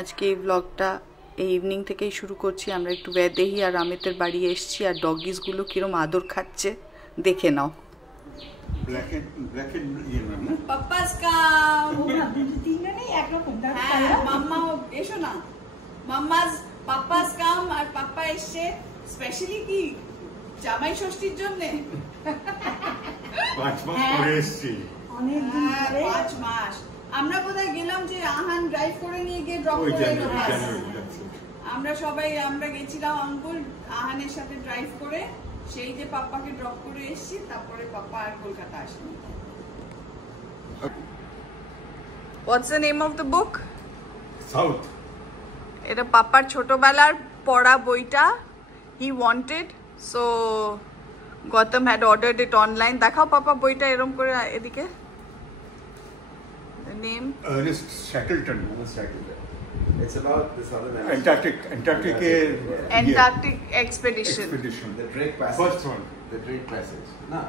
আজকে এই ব্লগটা এই ইভিনিং থেকেই শুরু করছি। আমরা একটু বেদেহি আর আমিতের বাড়ি এসেছি, আর ডগিসগুলো কিরম আদর খাচ্ছে দেখে নাও। পাপ্পাস কাম তিনজনে একরকম। হ্যাঁ মাম্মা এসো না, মাম্মাস পাপ্পাস কাম। আর পাপ্পা এসছে স্পেশালি কি জামাই ষষ্ঠীর জন্য। 5 মাস পরে এসেছি, অনেক দিন ধরে 5 মাস। আমরা বোধহয় গেলাম যে আহান ড্রাইভ করে নিয়ে গিয়ে ড্রপ করে এলো। আমরা সবাই আমরা গেছিলাম আঙ্কুল আহানের সাথে ড্রাইভ করে, সেই যে পাপ্পাকে ড্রপ করে এসেছি, তারপরে পাপ্পা আর কলকাতা আসেনি। What's the name of the book? South. এটা পাপ্পার ছোটবেলার পড়া বইটা। He wanted, so Gautam had ordered it online. দেখাও পাপ্পা বইটা এরকম করে এদিকে। The name? Ernest Shackleton. It's about this other man. Antarctic expedition. The Drake Passage. First one. The Drake Passage. No,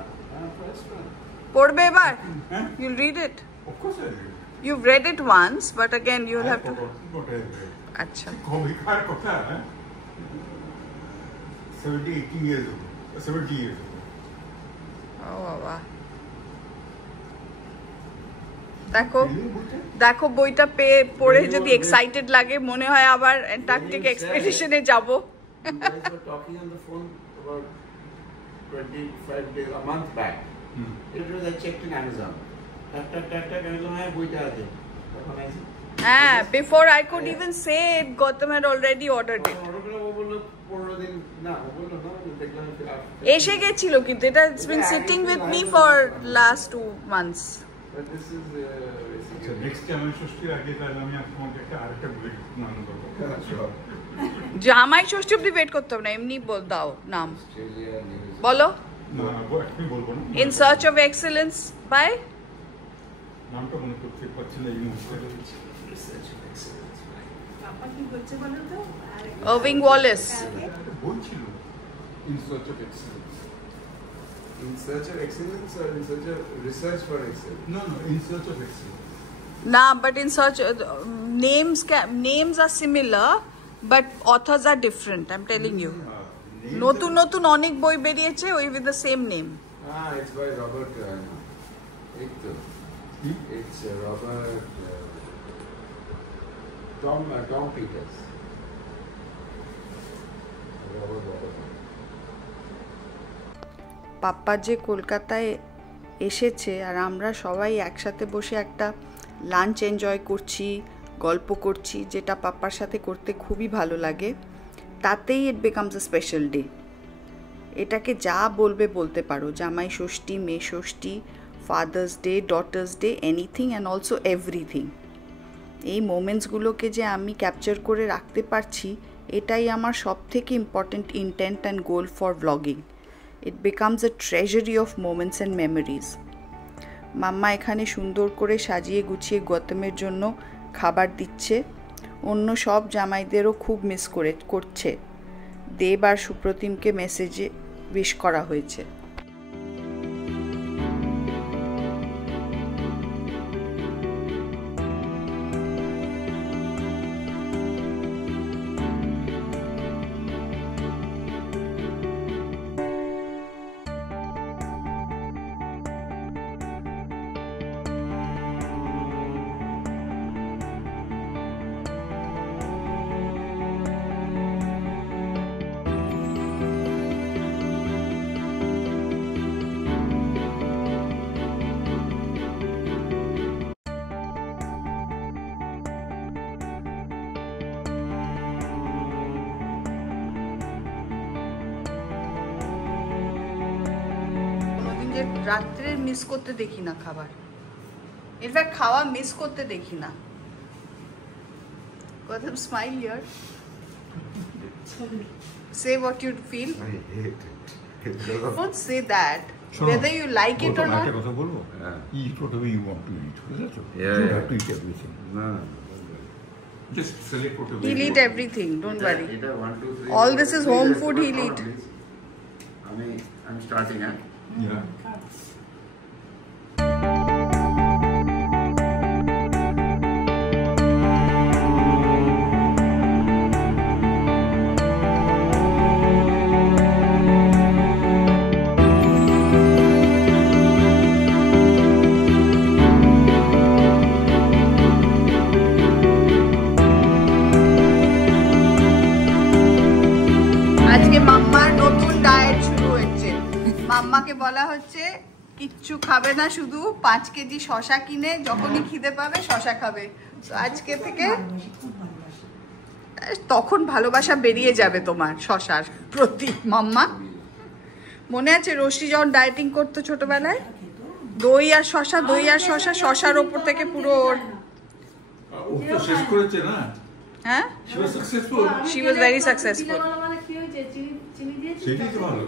first one. পড়বে এবার? Huh? You'll read it? Of course I read. You've read it once, but again you'll have to. What I read. আচ্ছা। কবিকার কথা 70-80 years ago. 70 years ago. ও বাবা, দেখো দেখো বইটা পেয়ে পড়ে যদি এক্সাইটেড লাগে, মনে হয় আবার অ্যান্টার্কটিক এক্সপেডিশনে যাব। You guys were talking on the phone about 25 days, a month back. It was I checked in Amazon. Amazon hai boita ase. হ্যাঁ, before I could even say it, Gautam had already ordered it. Order kora wo bollo 15 din na, wo bollo no, দেখলাম এসে গেছিল, কিন্তু এটা it's been sitting with me for last 2 months. But this is আচ্ছা, next জামাই ষষ্ঠীর আগে তাহলে আমি আপনাকে একটা আরেকটা বই নাম দেবো। জামাই ষষ্ঠী অব্দি ওয়েট করতে হবে না, এমনি দাও নাম Australia news. বলো। না আমি বলবো না। In search of excellence by নামটা মনে করতে পারছি না এই মুহূর্তে। Research of excellence. পাপ্পা কি হচ্ছে বলো তো? Irving Wallace. বই ছিল in search of excellence. In search of excellence or in search of research for excellence? No, in search of excellence. Nah, but in search names are similar, but authors are different. I'm telling you. নতুন নতুন অনেক বই বেরিয়েছে ওই with the same name. It's by Robert. It's Robert. Tom Peters. Robert. পাপ্পা যে কলকাতায় এসেছে আর আমরা সবাই একসাথে বসে একটা লাঞ্চ এনজয় করছি, গল্প করছি, যেটা পাপ্পার সাথে করতে খুবই ভালো লাগে, তাতেই it becomes a special day. এটাকে যা বলবে বলতে পারো, জামাই ষষ্ঠী, মেয়ে ষষ্ঠী, fathers day, daughters day, anything and also everything. এই মোমেন্টসগুলোকে যে আমি ক্যাপচার করে রাখতে পারছি, এটাই আমার সব থেকে important intent and goal for blogging. It becomes a treasury of moments and memories. মাম্মা এখানে সুন্দর করে সাজিয়ে গুছিয়ে গৌতমের জন্য খাবার দিচ্ছে। অন্য সব জামাইদেরও খুব মিস করছে। দেব আর সুপ্রতিমকে মেসেজে উইশ করা হয়েছে। রাত্রে মিস করতে দেখি না খাবার, ইনফ্যাক্ট খাওয়া মিস করতে দেখি না। Gautam, smile here. Say what you feel. I hate it. Don't say that. Whether you like it or not. কথা বলবো? Eat whatever you want to eat. বুঝেছো? Yeah, You yeah. have to eat everything. No. Just select whatever. He'll you eat want. everything, don't worry. 1, 2, 3. All this is home food, he'll eat. I'm starting, huh? Yeah. মাম্মাকে বলা হচ্ছে কিচ্ছু খাবে না, শুধু 5 KG শশা কিনে যখনই খিদে পাবে শশা খাবে। তো আজকে থেকে তখন ভালোবাসা বেরিয়ে যাবে তোমার শশার প্রতি। মাম্মা মনে আছে রোশনি যখন ডায়েটিং করতো ছোটবেলায়, দই আর শশা, দই আর শশা, শশার ওপর থেকে পুরো শেষ করেছে না। হ্যাঁ, she was successful. she was very successful. সেটাই তো ভালো,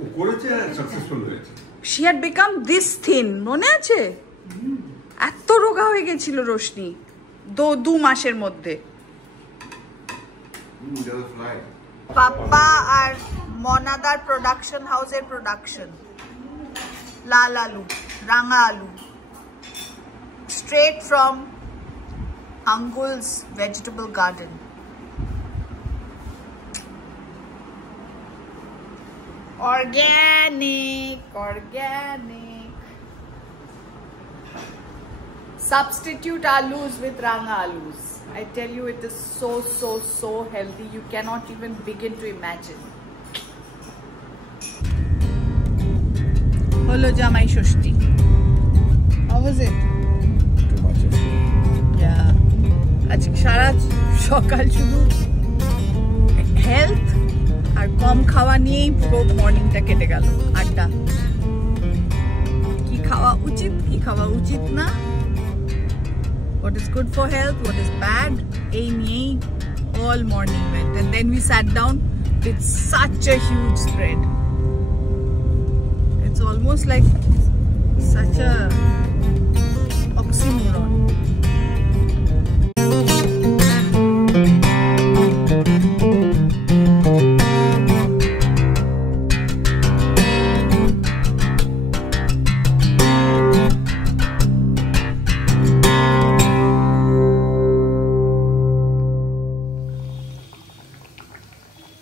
ও করেছে আর সাকসেসফুল হয়েছে। she had become this thin, মনে আছে? এত রোগা হয়ে গেছিল রোশনি 2 মাসের মধ্যে। পাপ্পা আর মনাদার প্রোডাকশন হাউসের প্রোডাকশন, লাল আলু, রাঙা আলু, straight from Angul's vegetable garden. Organic, organic. Substitute alus with ranga alus. I tell you, it is so healthy. You cannot even begin to imagine. Holo Jamai Shoshti. How was it? Too much of it. Yeah. আজকে সারা সকাল শুধু health আর কম খাওয়া নিয়েই পুরো মর্নিংটা কেটে গেল। আড্ডা, কি খাওয়া উচিত কি খাওয়া উচিত না, what is good for health, what is bad, এই নিয়েই all morning went. And then we sat down with such a huge spread. It's almost like such a oxymoron.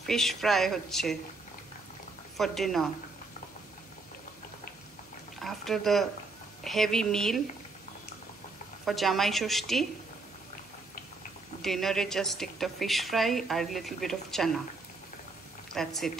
Fish fry হচ্ছে for dinner. After the heavy meal for Jamai Shoshti, dinner is just একটা fish fry and a little bit of chana. That's it.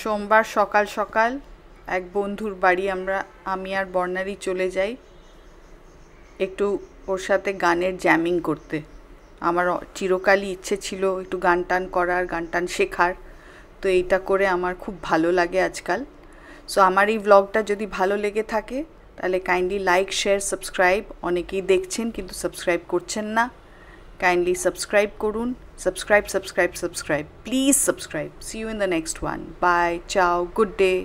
সোমবার সকাল সকাল এক বন্ধুর বাড়ি আমি আর বর্ণালী চলে যাই একটু ওর সাথে গানের জ্যামিং করতে। আমার চিরকালই ইচ্ছে ছিল একটু গান টান করার, গান টান শেখার, তো এইটা করে আমার খুব ভালো লাগে আজকাল। সো আমার এই ব্লগটা যদি ভালো লেগে থাকে তাহলে কাইন্ডলি লাইক, শেয়ার, সাবস্ক্রাইব। অনেকেই দেখছেন কিন্তু সাবস্ক্রাইব করছেন না, কাইন্ডলি সাবস্ক্রাইব করুন। Subscribe. Please subscribe. See you in the next one. Bye. Ciao. Good day.